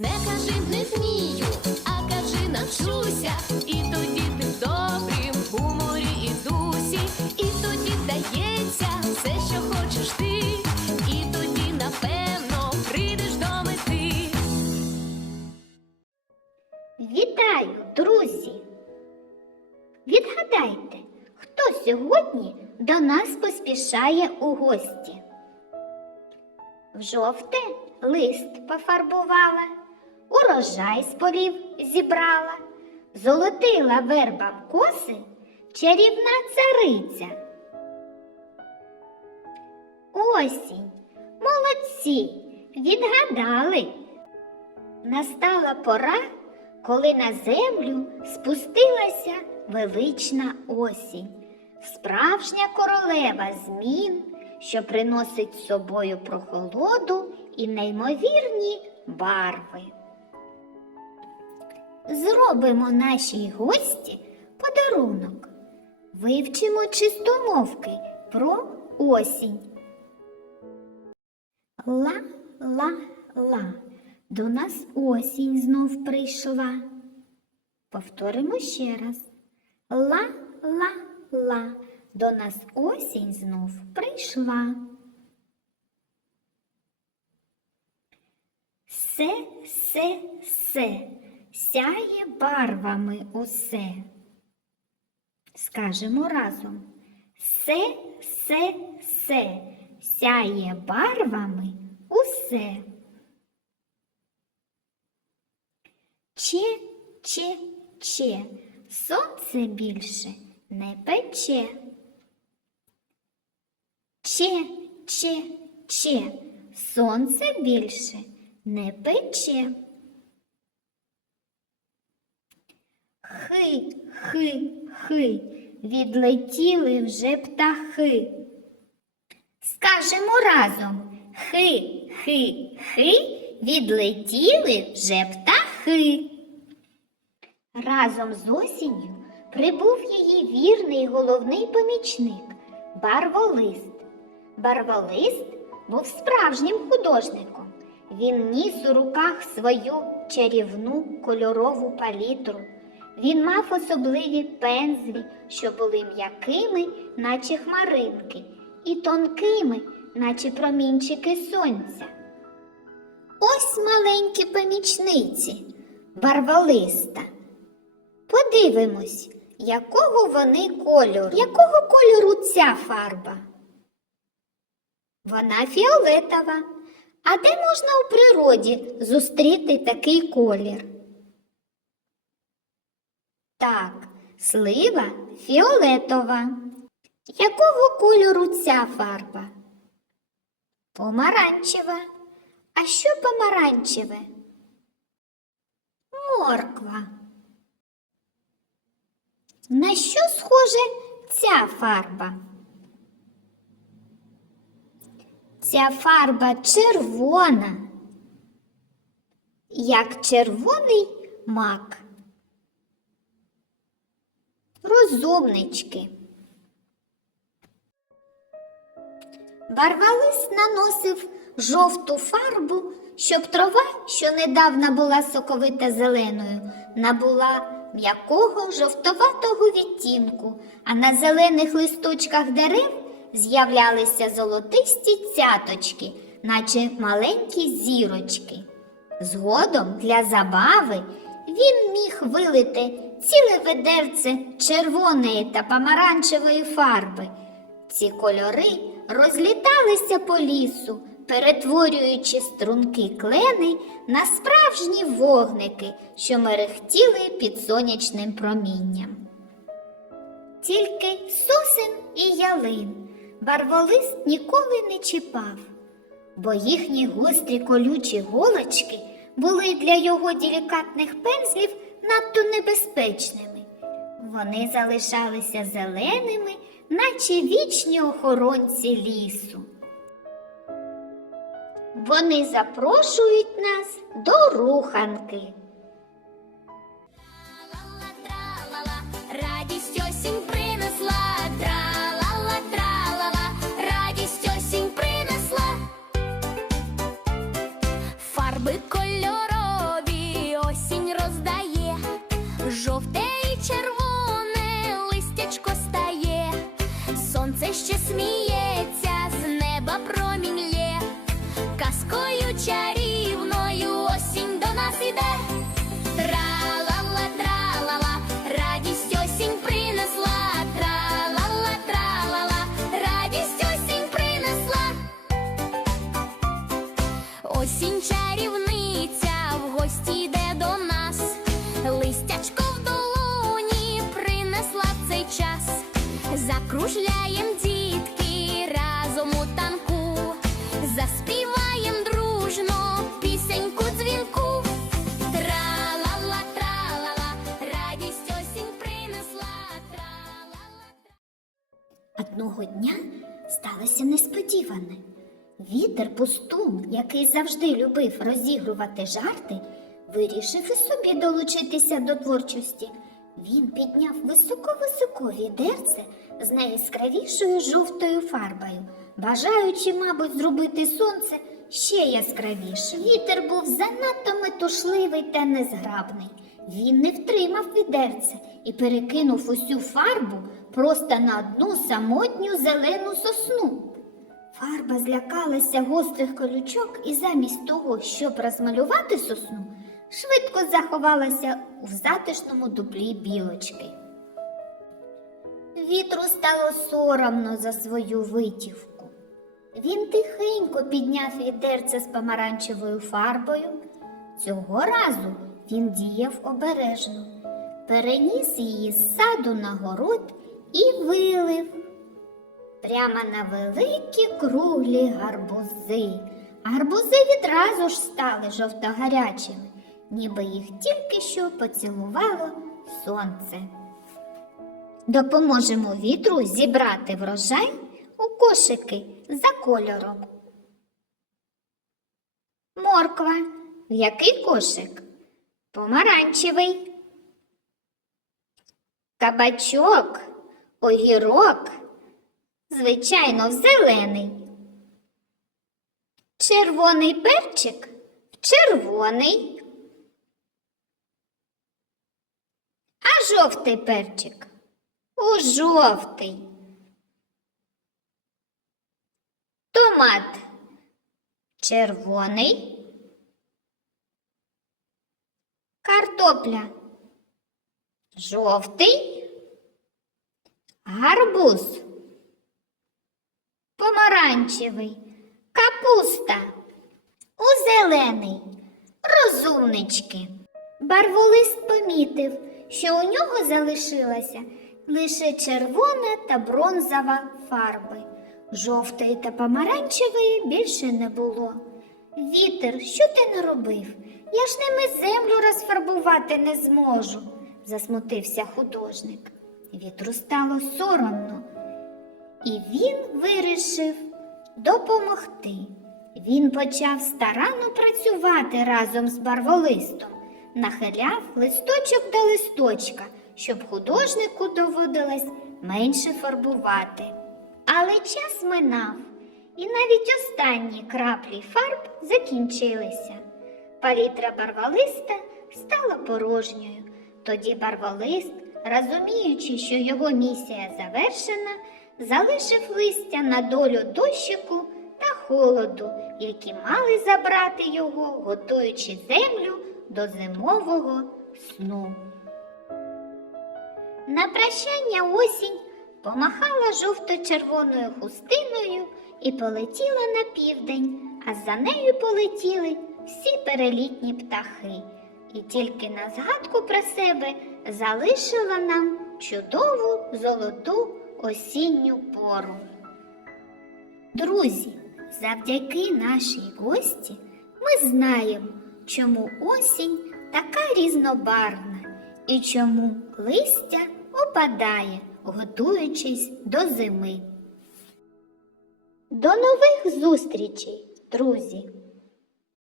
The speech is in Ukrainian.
Не кажи не вмію, а кажи навчуся. І тоді ти в добрім гуморі і дусі, і тоді вдається все, що хочеш ти, і тоді, напевно, прийдеш до мети. Вітаю, друзі! Відгадайте, хто сьогодні до нас поспішає у гості? В жовте лист пофарбувала, урожай з полів зібрала, золотила верба в коси чарівна цариця. Осінь, молодці, відгадали. Настала пора, коли на землю спустилася велична осінь, справжня королева змін, що приносить з собою прохолоду і неймовірні барви. Зробимо нашій гості подарунок. Вивчимо чистомовки про осінь. Ла-ла-ла. До нас осінь знов прийшла. Повторимо ще раз. Ла-ла-ла. До нас осінь знов прийшла. Се, се, се, сяє барвами усе. Скажемо разом. Се, се, се, сяє барвами усе. Че, че, че, сонце більше не пече. Че, че, че, сонце більше не пече. Хи, хи, хи, відлетіли вже птахи. Скажемо разом хи, хи, хи, відлетіли вже птахи. Разом з осінню прибув її вірний головний помічник барволист. Барволист був справжнім художником. Він ніс у руках свою чарівну кольорову палітру. Він мав особливі пензлі, що були м'якими, наче хмаринки, і тонкими, наче промінчики сонця. Ось маленькі помічниці барволиста. Подивимось, якого вони кольору. Якого кольору ця фарба? Вона фіолетова. А де можна у природі зустріти такий колір? Так, слива фіолетова. Якого кольору ця фарба? Помаранчева. А що помаранчеве? Морква. На що схоже ця фарба? Ця фарба червона, як червоний мак. Розумнички. Барвалис наносив жовту фарбу, щоб трава, що недавно була соковита зеленою, набула м'якого жовтоватого відтінку, а на зелених листочках дерев з'являлися золотисті цяточки, наче маленькі зірочки. Згодом для забави він міг вилити ціле ведерце червоної та помаранчевої фарби. Ці кольори розліталися по лісу, перетворюючи струнки клени на справжні вогники, що мерехтіли під сонячним промінням. Тільки сосен і ялин барволист ніколи не чіпав, бо їхні гострі колючі голочки були для його делікатних пензлів надто небезпечними. Вони залишалися зеленими, наче вічні охоронці лісу. Вони запрошують нас до руханки. неба промінь лє, казкою чарівною осінь до нас іде, Тра-ла-ла, радість осінь принесла, Тра-ла-ла, радість осінь принесла, осінь чарівниця в гості йде до нас, листячко в долоні принесла цей час, закружляєм дітей. заспіваєм дружно пісеньку дзвінку. Тра-ла-ла, радість осінь принесла. трала. Одного дня сталося несподіване. Вітер пустун, який завжди любив розігрувати жарти, вирішив і собі долучитися до творчості. Він підняв високо-високо відерце з найяскравішою жовтою фарбою бажаючи, мабуть, зробити сонце ще яскравіше. Вітер був занадто метушливий та незграбний. Він не втримав відерце і перекинув усю фарбу просто на одну самотню зелену сосну. Фарба злякалася гострих колючок і замість того, щоб розмалювати сосну, швидко заховалася в затишному дуплі білочки. Вітру стало соромно за свою витівку. Він тихенько підняв відерце з помаранчевою фарбою. Цього разу він діяв обережно, переніс її з саду на город і вилив прямо на великі круглі гарбузи. Гарбузи відразу ж стали жовтогарячими, ніби їх тільки що поцілувало сонце. Допоможемо вітру зібрати врожай у кошики за кольором. Морква. В який кошик? Помаранчевий. Кабачок, огірок. Звичайно, в зелений. Червоний перчик в червоний. А жовтий перчик у жовтий. Томат червоний. Картопля жовтий. Гарбуз помаранчевий, капуста у зелений, розумнички. Барволист помітив, що у нього залишилася лише червона та бронзова фарби. Жовтої та помаранчевої більше не було. Вітер, що ти наробив? Я ж ними землю розфарбувати не зможу, засмутився художник. Вітру стало соромно. І він вирішив допомогти. Він почав старанно працювати разом з барволистом, нахиляв листочок до листочка, щоб художнику доводилось менше фарбувати. Але час минав, і навіть останні краплі фарб закінчилися. Палітра барволиста стала порожньою. Тоді барволист, розуміючи, що його місія завершена, залишив листя на долю дощику та холоду, які мали забрати його, готуючи землю до зимового сну. На прощання осінь помахала жовто-червоною хустиною і полетіла на південь, а за нею полетіли всі перелітні птахи, і тільки на згадку про себе залишила нам чудову золоту осінню пору. Друзі, завдяки нашій гості ми знаємо, чому осінь така різнобарвна і чому листя опадає, готуючись до зими. До нових зустрічей, друзі!